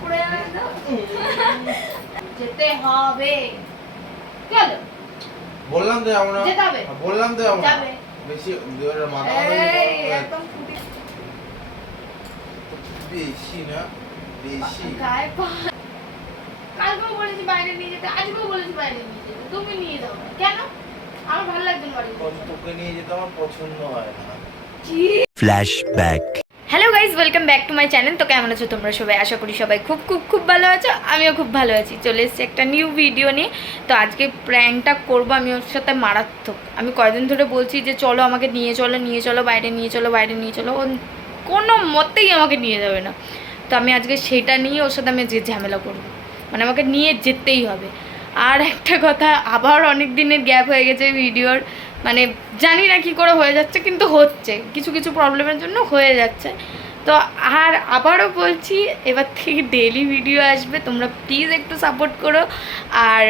পড়ে যাবে তো যেতে হবে চলো বললাম তো যাবো না যেতে হবে বললাম তো যাবো না যাবে বেশি দেওয়ার মাথা এই একদম ফুটি বেশি না বেশি গায়ে পা কালকেও বলেছি বাইরে নিয়ে যেতে আজকেও বলেছি বাইরে নিয়ে যেতে তুমি নিয়ে যাও না কেন আমার ভালো লাগছে না বাড়ি তোকে নিয়ে যেতে আমার পছন্দ হয় না কি flashback. Hello guys welcome back to my channel. তো কেমন আছো তোমরা সবাই? আশা করি সবাই খুব খুব খুব ভালো আছো, আমিও খুব ভালো আছি। চলে এসেছি একটা নিউ ভিডিও নিয়ে। তো আজকে প্র্যাঙ্কটা করবো আমি ওর সাথে মারাত্মক। আমি কয়দিন ধরে বলছি যে চলো আমাকে নিয়ে চলো বাইরে নিয়ে চলো ও কোনো মতেই আমাকে নিয়ে যাবে না। তো আমি আজকে সেটা নিয়ে ওর সাথে আমি যে ঝামেলা করবো, মানে আমাকে নিয়ে যেতেই হবে। আর একটা কথা, আবার অনেক দিনের গ্যাপ হয়ে গেছে ভিডিওর, মানে জানি না কী করে হয়ে যাচ্ছে, কিন্তু হচ্ছে কিছু কিছু প্রবলেমের জন্য হয়ে যাচ্ছে। তো আর আবারও বলছি, এবার থেকে ডেইলি ভিডিও আসবে, তোমরা প্লিজ একটু সাপোর্ট করো। আর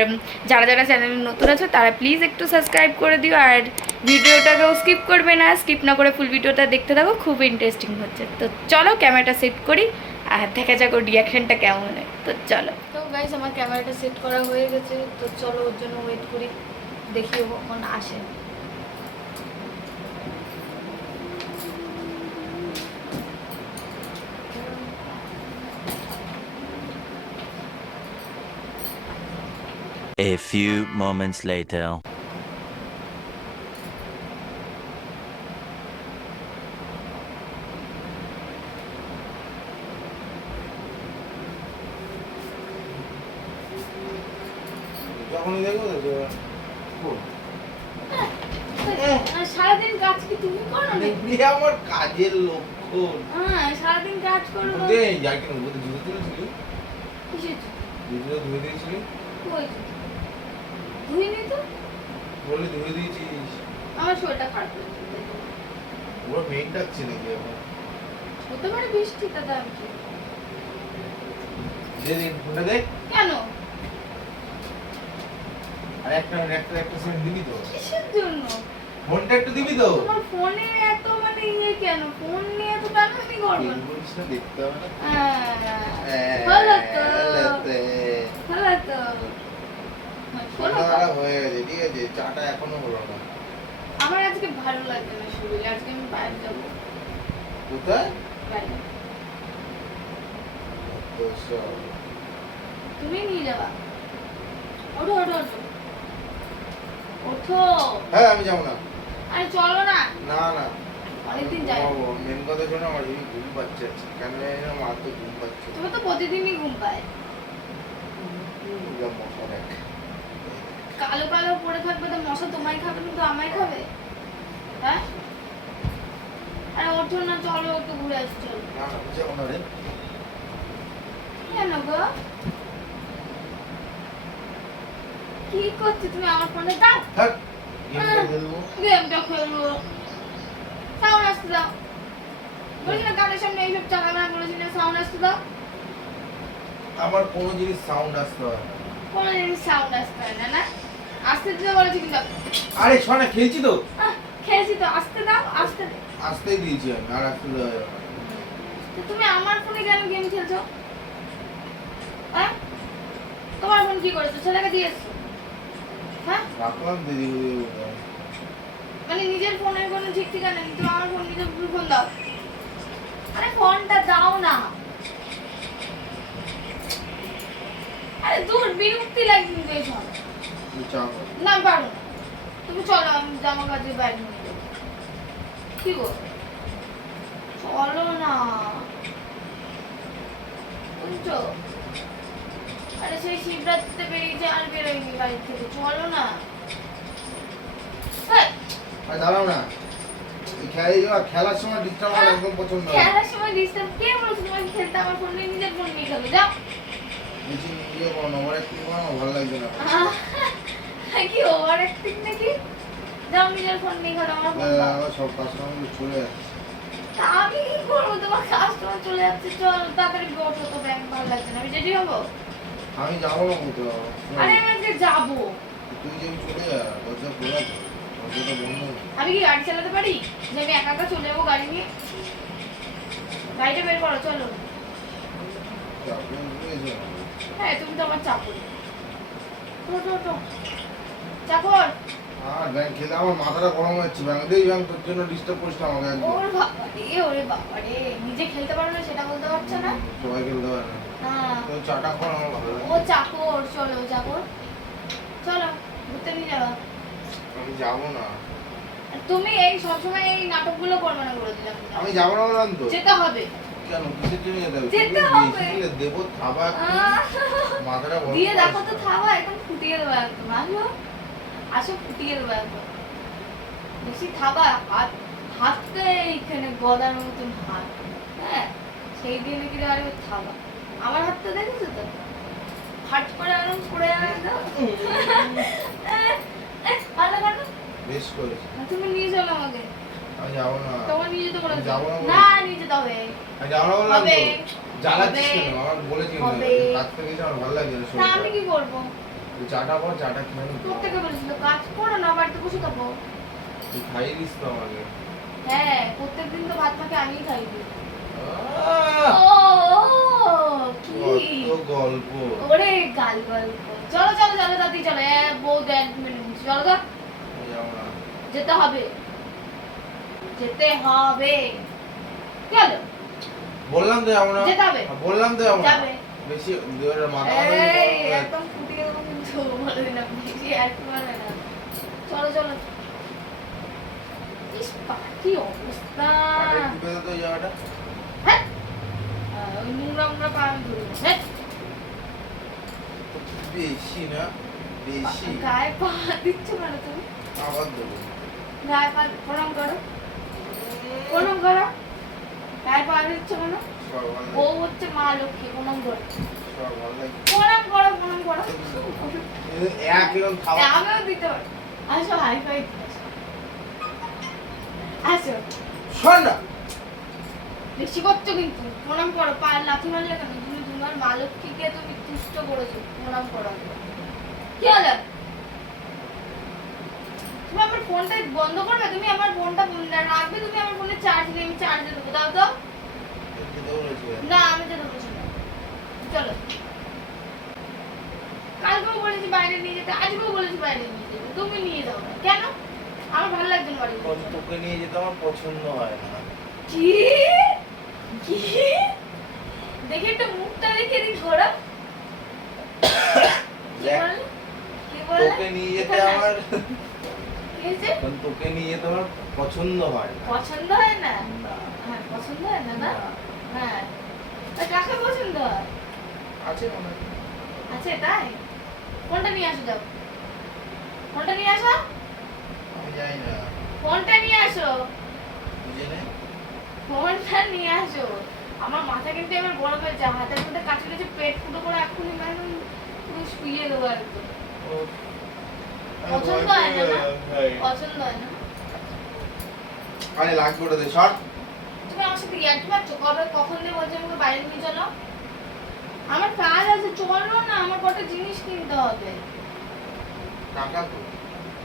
যারা যারা চ্যানেলে নতুন আছে তারা প্লিজ একটু সাবস্ক্রাইব করে দিও। আর ভিডিওটাকেও স্কিপ করবে না, স্কিপ না করে ফুল ভিডিওটা দেখতে থাকো, খুব ইন্টারেস্টিং হচ্ছে। তো চলো ক্যামেরাটা সেট করি আর দেখা যাক ওর রিয়াকশানটা কেমন হয়। তো চলো। তো গাইস আমার ক্যামেরাটা সেট করা হয়ে গেছে, তো চলো ওর জন্য ওয়েট করি, দেখি ও কখন আসে। A few moments later. যখনই দেখবো সারাদিন কাজ কি তুমি করো না? আমার কাজের লক্ষণ হ্যাঁ সারাদিন কাজ করো। যাই কেন জুতো তুলেছিলি কিসের জুতো ধুয়ে দিয়েছিলি কই ধুইনি তো। বললি ধুয়ে দিয়েছিস আমার শরীরটা খারাপ লাগছে, পুরো মেঘ ডাকছে নাকি এখন হতে পারে বৃষ্টি, তাতে আমি কি দেখ ফোনটা দেখ কেন আর একটা সেকেন্ড দিবি তো কিসের জন্য? ফোনটা একটু দিবি তো তোমার ফোনে এত মানে ইয়ে কেন? ফোন নিয়ে এত টানাটানি করবে না? বলিস না দেখতে হবে না ভালো তো ভালো তো সন্ধ্যাবেলা হয়ে গেছে ঠিক আছে চাটা এখনো হলো না আমার আজকে ভালো লাগছে না শরীর, আজকে আমি বাইরে যাবো। কোথায় বাইরে তো সব তুমি নিয়ে যাবা। ওঠো ওঠো ওঠো ওঠো। হ্যাঁ আমি যাবো না আরে চলো না, না না অনেকদিন যাই। মেন কথা শোনো আমার এই ঘুম পাচ্ছে কেন জানি না আমার তো ঘুম পাচ্ছে তুমি তো প্রতিদিনই ঘুম পায়। মশা দেখ কালো কালো পড়ে থাকবে তো মশা তোমায় খাবে না তো আমায় খাবে? হ্যাঁ আরে ওঠো না, চলো একটু ঘুরে আসি চলো। না না যাবো না রে কেন গো কি করছো তুমি? আমার ফোনে দাও, থাক গেমটা খেলবো গেমটা খেলবো। সাউন্ড আসতে দাও, বলছি না কানের সামনে এইসব চালাবে না, বলেছি না সাউন্ড আসতে দাও। আমার কোনো জিনিস সাউন্ড আসতে হয় না কোনো জিনিস সাউন্ড আসতে হয় না, না আসতে দিতে বলেছি কিন্তু। আরে শোনা খেলছি তো খেয়েছি তো, আসতে দাও আসতে দাও। আসতেই দিয়েছি আমি আর আসতে দেওয়া যাবে না তো তুমি আমার ফোনে কেন গেম খেলছো? হ্যাঁ তোমার ফোন কি করেছো? ছেলেকে দিয়েছো? হ্যাঁ রাখলাম দিদি মানে নিজের ফোনের কোনো ঠিক ঠিকানা নেই, তুমি আমার ফোন নিজের ফোন দাও। আরে ফোনটা দাও না। আরে দূর বিরক্তি লাগে কিন্তু এইসব। না পারো না, তুমি চলো আমি জামা কাচে বাইরে নিয়ে যাবো। কি গো চলো না বুঝছো? আরে সেই শিবরাত্রিতে বেরিয়েছে আর বেরোয়নি বাড়ি থেকে, চলো না। দাঁড়াও না খেলার সময় ডিস্টার্ব আমার একদম পছন্দ হয় খেলার সময় ডিস্টার্ব কে বলছো? তোমাকে খেলতে আমার ফোন নিয়ে নিজের ফোন নিয়ে খেলো, যাও। বেশি ইয়ে করো না ওভার অ্যাক্টিং করো না ভালো লাগছে না কি ওভার অ্যাক্টিং নাকি? যাও নিজের ফোন নিয়ে খেলো, আমার ফোন দাও। আমার সব কাস্টমার চলে যাচ্ছে তা আমি কি করবো? তোমার কাস্টমার চলে যাচ্ছে, চল তাড়াতাড়ি ওঠো, তো ব্যাংক ভালো লাগছে না, আমি রেডি হবো। আমি যাবো না কোথাও আরে আমি আজকে যাবো। তুই যে চলে যা দরজা খোলা তো দরজাটা বন্ধ আমি কি গাড়ি চালাতে পারি যে আমি একা একা চলে যাবো গাড়ি নিয়ে? গাড়িটা বের করো চলো। চাপড়ে নিয়েছে। হ্যাঁ তুমি তো আমার চাকর। চাকর আর ব্যাংক খেলে আমার মাথাটা গরম হচ্ছে। ব্যাংক দিয়ে ব্যাংক তোর জন্য ডিস্টার্ব করছিলাম আমাকে একদম। ওরে বাবা রে, নিজে খেলতে পারো না সেটা বলতে পারছো না? সবাই খেলতে পারে না। হ্যাঁ তো চাটা কর আমার ভালো লাগে। ও চাকর, চলো চাকর, চলো ঘুরতে নিয়ে যাওয়া। আমি যাবো না। তুমি এই সবসময় এই নাটকগুলো করবে না, করে দিলাম। আমি যাবো না বললাম তো। যেতে হবে। কেন কিসের জন্য যেতে হবে? যেতে তুমি হবে। বেশি দিলে দেবো থাবা একটু। মাথাটা গরম দিয়ে দেখো করছে। তো থাবা, এখন ফুটিয়ে দেবো একদম। আসো আসো, ফুটিয়ে দেবো একদম। বেশি থাবা, হাতটা এইখানে গদার মতন হাত। হ্যাঁ সেই দিনে কি আরে থাবা। আমার হাতটা দেখেছো তো, হাট করে আরাম করে যাবে তো। ভালো ভালো, বেশ করেছি। তুমি নিয়ে চলো আমাকে। আমি যাবো না। তোমার নিয়ে যেতে বলেছি। যাবো না বললাম। না নিয়ে যেতে হবে। আমি যাবো না বললাম হবে। তো। জ্বালাচ্ছিস হবে। কেন? আমার বলেছি কিন্তু। হবে। কাজ থেকে এসে আমার ভালো লাগে না না শরীরটা। আমি কি করবো? তুই চাটা কর, চাটা খেয়ে নে। তোর থেকে বলেছিল কাজ করো না, বাড়িতে বসে থাকো। তুই খাইয়ে দিস তো আমাকে। হ্যাঁ প্রত্যেকদিন তো ভাত ফাঁকে আমিই খাই দিই। আহ! ও কি কত গল্প। ওরে গাল গল্প। চলো চলো চলো দাদি চলো, বউ 1 মিনিট চলো তো। আমি যাবো না। যেতে হবে, যেতে হবে। চলো বললাম তো যাবো না। যেতে হবে। বললাম তো যাবো না। যাবে। বেশি দেওয়ার মাথা এই গরম একদম ফুটিয়ে দেবো কিন্তু, বলে দিলাম বেশি একটু মানে না। চলো চলো। ইস কি অবস্থা। আরে টিপে দে তো এই জায়গাটা। হ্যাঁ ওই নোংরা নোংরা পা আমি ধরবো। হ্যাঁ বেশি না, বেশি। গায়ে পা দিচ্ছ কেন তুমি? আবার দেবো। গায়ে পা প্রণাম করো, প্রণাম করো। গায়ে পা দিচ্ছ কেন? সব ভালো ও লাগে। হচ্ছে মা লক্ষ্মী, প্রণাম করো। সব ভালো লাগে। প্রণাম করো, প্রণাম করো। এক এরকম খাওয়া। আমিও দিতে পারি। আসো হাই ফাই আসো। শোন না। বেশি করছো কিন্তু, প্রণাম করো। পা লাথি মারলে কেন? তুমি তোমার মা লক্ষ্মীকে তুমি তুষ্ট করেছো, প্রণাম করো। কি হলো? তুমি আমার ফোনটা বন্ধ করবে? তুমি আমার ফোনটা রাখবে? তুমি আমার ফোনে চার্জ নেই, আমি চার্জে দেবো। দাও তো। যেতে বলেছি। না আমি যেতে বলছি না। চলো। কালকেও বলেছি বাইরে নিয়ে যেতে, আজকেও বলেছি বাইরে নিয়ে যেতে, তুমি নিয়ে যাও না কেন? আমার ভালো লাগছে না বাড়ি যেতে। তোকে নিয়ে যেতে আমার পছন্দ হয় না। কি কি দেখি একটু মুখটা দেখে দিন ঘোরা। কি দেখ, বললে? কি বললে? তোকে নিয়ে যেতে এখানে আমার আসো। কি হয়েছে? তোকে নিয়ে যেতে আমার পছন্দ হয় না। পছন্দ হয় না? না। হ্যাঁ পছন্দ হয় না না? না। হ্যাঁ তা কাকে পছন্দ হয়? আছে মনে হয়। আছে তাই? ফোনটা নিয়ে আসো, যাও ফোনটা নিয়ে আসো, আমি জানি না। ফোনটা নিয়ে আসো, বুঝে নে। ফোনটা নিয়ে আসো। আমার মাথা কিন্তু এবার গরম হয়েছে, হাতের মধ্যে কাছে কাছে পেট ফুটো করে এখনই একদম পুরো শুইয়ে দেবো একদম। ও, আমি পছন্দ ভয় হয় না পেয়ে না? গেলাম, ভাই। পছন্দ হয় না? আরে লাগবে ওটা দে, সর। তুমি আমার সাথে ইয়ার্কি মারছো? কবে কখন দিয়ে বলছো আমাকে বাইরে নিয়ে চলো? আমার কাজ আছে, চলো না, আমার কটা জিনিস কিনতে হবে। টাকা তো।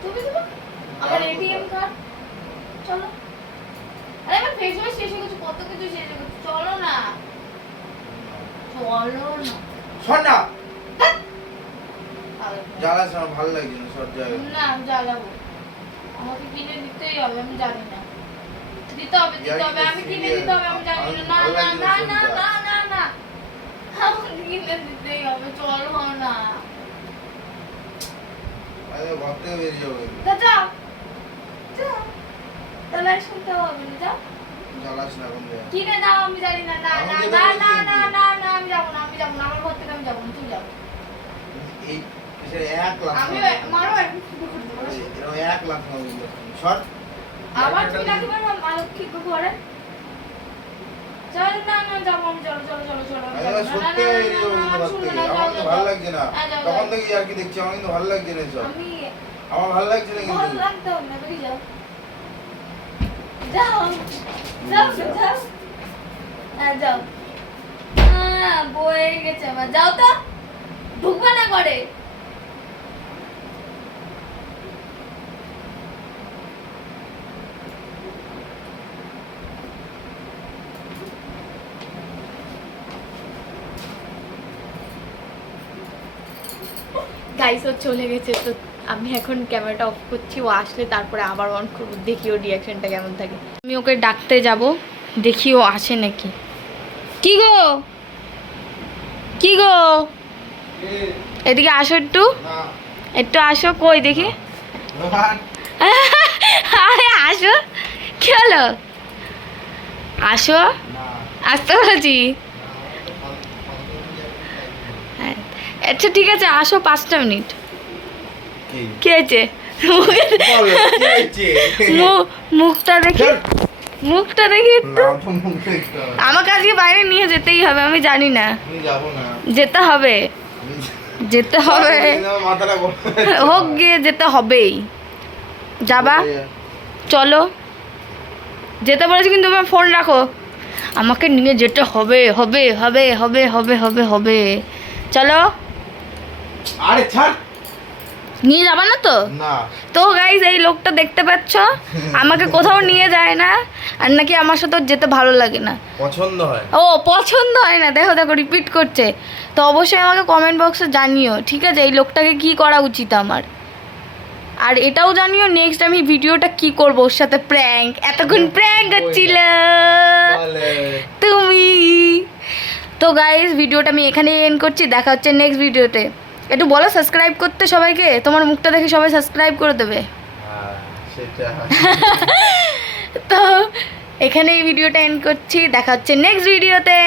তুমি দেবো? আমার এটিএম কার্ড। চলো। আরে আমার ফেস ওয়াশ শেষ হয়ে গেছে, কত কিছু শেষ হয়ে গেছে, চলো না। চলো না। সর না। ধ্যাৎ। পাগল। জ্বালাস না, আমার ভালো লাগছে না, সর জায়গা। না আমি জ্বালাবো, আমাকে কিনে দিতেই হবে, আমি জানি না। দিতে হবে দিতে হবে, আমি কিনে দিতে হবে, আমি জানি না। না না না না না না না, আমাকে কিনে দিতেই হবে, চলো না। আরে ঘর থেকে বেরিয়ে যাবো কিন্তু। তা যাও যাও, তাহলে আর শুনতে হবে না, যাও জ্বালাস না এখন যা। কিনে দাও, আমি জানি না। না আমি না যেতে না বলছি না কিন্তু। না না না, আমি যাবো না, আমি যাবো না, আমার ঘর থেকে আমি যাবো না, তুমি যাও। এই কিসের 1 লাখ আমি টাকা? মারো একদম শুরু করে দেবো। এরকম 1 লাখ টাকা কিন্তু। সর। আবার তুমি নাকি বলবো মা লক্ষ্মী ঘরে? চল না না যাবো আমি, চলো চলো চলো চলো। আমি এবার সত্যি বেরিয়ে যাবো কিন্তু ঘর থেকে। আমার কিন্তু ভালো লাগছে না। তখন থেকে আর কি দেখছি, আমার কিন্তু ভালো লাগছে না এসব। আমি আমার ভালো লাগছে না ভালো কিন্তু। লাগতো না, বেরিয়ে যাও। যাও যাও যাও, হ্যাঁ যাও। বয়ে গেছে আমার, যাও তো, ঢুকবা না করে। গাইস ও চলে গেছে, তো আমি এখন ক্যামেরাটা অফ করছি, ও আসলে তারপরে আবার অন করবো, দেখি ওর রিয়াকশনটা কেমন থাকে। আমি ওকে ডাকতে যাব, দেখি ও আসে নাকি। কি গো, কি গো, এদিকে আসো একটু, না একটু আসো। কই দেখি, রোহান আরে আসো, কি হলো, আসো, না আসতে বলেছি। হ্যাঁ, আচ্ছা ঠিক আছে, আসো 5টা মিনিট। কি কি হয়েছে? বল কি হয়েছে মুখটা দেখি, মুখটা দেখি একটু। না তো মুখ দেখতে হবে। আমাকে আজকে বাইরে নিয়ে যেতেই হবে, আমি জানি না, আমি যাবো না যেতে হবে, যেতে হবে, আমার মাথাটা গরম হোক গিয়ে যেতে হবেই। যাবা, চলো, যেতে বলেছি কিন্তু তোমার ফোন রাখো, আমাকে নিয়ে যেতে হবে, হবে হবে হবে হবে হবে হবে, চলো। আরে ছাড় নিয়ে যাবা না তো? না তো গাইজ এই লোকটা দেখতে পাচ্ছ, আমাকে কোথাও নিয়ে যায় না, আর নাকি আমার সাথে ওর যেতে ভালো লাগে না। পছন্দ হয় ও পছন্দ হয় না, দেখো দেখো রিপিট করছে। তো অবশ্যই আমাকে কমেন্ট বক্সে জানিও, ঠিক আছে, এই লোকটাকে কি করা উচিত আমার। আর এটাও জানিও নেক্সট আমি ভিডিওটা কি করবো ওর সাথে, প্র্যাঙ্ক। এতক্ষণ প্র্যাঙ্ক হচ্ছিল বলে তুমি। তো গাইজ ভিডিওটা আমি এখানেই এন্ড করছি, দেখা হচ্ছে নেক্সট ভিডিওতে। একটু বলো সাবস্ক্রাইব করতে সবাইকে, তোমার মুখটা দেখে সবাই সাবস্ক্রাইব করে দেবে। হ্যাঁ সেটা তো এখানে এই ভিডিওটা এন্ড করছি, দেখা হচ্ছে নেক্সট ভিডিওতে।